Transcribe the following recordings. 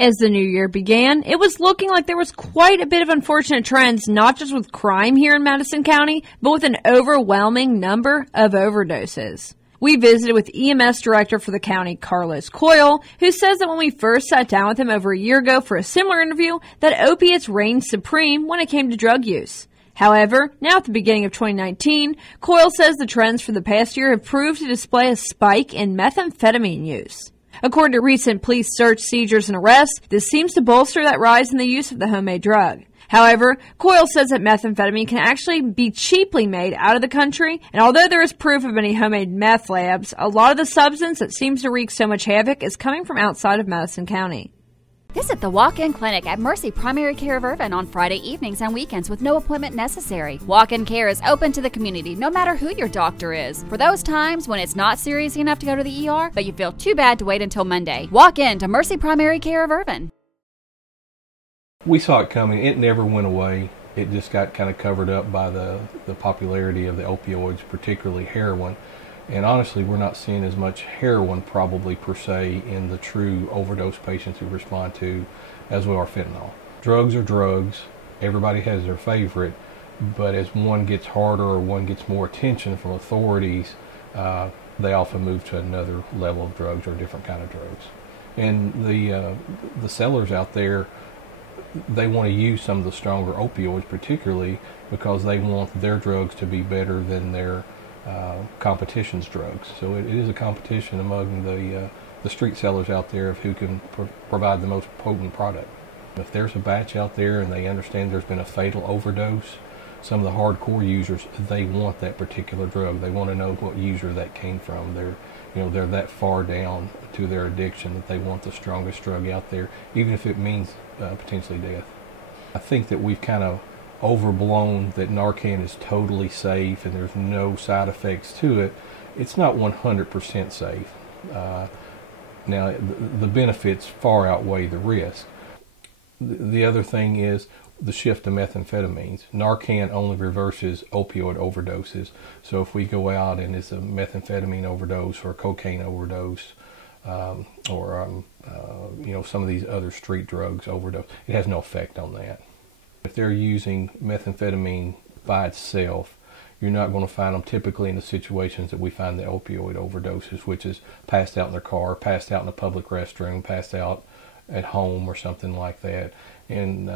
As the new year began, it was looking like there was quite a bit of unfortunate trends, not just with crime here in Madison County, but with an overwhelming number of overdoses. We visited with EMS Director for the county, Carlos Coyle, who says that when we first sat down with him over a year ago for a similar interview, that opiates reigned supreme when it came to drug use. However, now at the beginning of 2019, Coyle says the trends for the past year have proved to display a spike in methamphetamine use. According to recent police search, seizures, and arrests, this seems to bolster that rise in the use of the homemade drug. However, Coyle says that methamphetamine can actually be cheaply made out of the country, and although there is proof of many homemade meth labs, a lot of the substance that seems to wreak so much havoc is coming from outside of Madison County. Visit the walk-in clinic at Mercy Primary Care of Irvin on Friday evenings and weekends with no appointment necessary. Walk-in care is open to the community no matter who your doctor is. For those times when it's not serious enough to go to the ER, but you feel too bad to wait until Monday, walk in to Mercy Primary Care of Irvin. We saw it coming. It never went away. It just got kind of covered up by the popularity of the opioids, particularly heroin. And honestly, we're not seeing as much heroin probably per se in the true overdose patients who respond to as we are fentanyl. Drugs are drugs. Everybody has their favorite. But as one gets harder or one gets more attention from authorities, they often move to another level of drugs or a different kind of drugs. And the sellers out there, they want to use some of the stronger opioids particularly because they want their drugs to be better than their competition's drugs. So it is a competition among the street sellers out there of who can provide the most potent product. If there's a batch out there and they understand there's been a fatal overdose, some of the hardcore users, they want that particular drug. They want to know what user that came from. They're that far down to their addiction that they want the strongest drug out there, even if it means potentially death. I think that we've kind of overblown that Narcan is totally safe and there's no side effects to it. It's not 100% safe. Now, the benefits far outweigh the risk. The other thing is the shift to methamphetamines. Narcan only reverses opioid overdoses. So if we go out and it's a methamphetamine overdose or a cocaine overdose, or some of these other street drugs overdose, it has no effect on that. If they're using methamphetamine by itself, you're not going to find them typically in the situations that we find the opioid overdoses, which is passed out in their car, passed out in a public restroom, passed out at home or something like that. And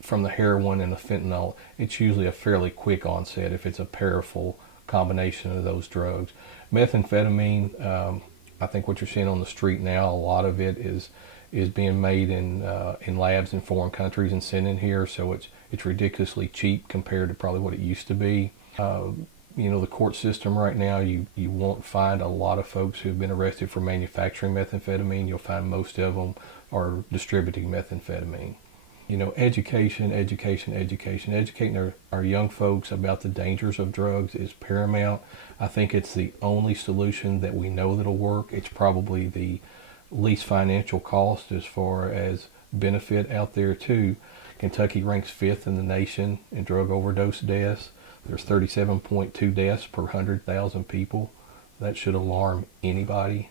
from the heroin and the fentanyl, it's usually a fairly quick onset if it's a powerful combination of those drugs. Methamphetamine, I think what you're seeing on the street now, a lot of it is being made in labs in foreign countries and sent in here, so it's ridiculously cheap compared to probably what it used to be. The court system right now, you won't find a lot of folks who've been arrested for manufacturing methamphetamine. You'll find most of them are distributing methamphetamine. Education. Educating our young folks about the dangers of drugs is paramount. I think it's the only solution that we know that'll work. It's probably the least financial cost as far as benefit out there too. Kentucky ranks 5th in the nation in drug overdose deaths. There's 37.2 deaths per 100,000 people. That should alarm anybody.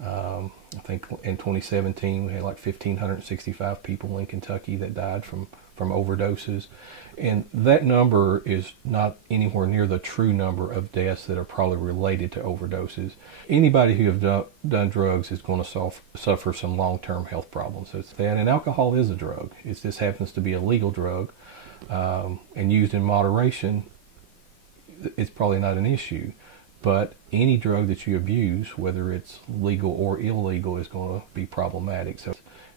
I think in 2017 we had like 1,565 people in Kentucky that died from overdoses. And that number is not anywhere near the true number of deaths that are probably related to overdoses. Anybody who have done drugs is going to suffer some long-term health problems. So it's that, and alcohol is a drug. It just happens to be a legal drug, and used in moderation, it's probably not an issue. But any drug that you abuse, whether it's legal or illegal, is going to be problematic. So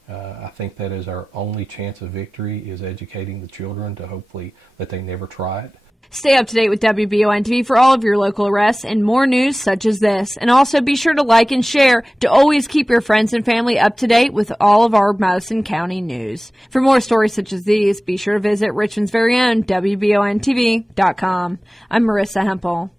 I think that is our only chance of victory, is educating the children to hopefully that they never try it. Stay up to date with WBON TV for all of your local arrests and more news such as this. And also be sure to like and share to always keep your friends and family up to date with all of our Madison County news. For more stories such as these, be sure to visit Richmond's very own WBONTV.com. I'm Marissa Hempel.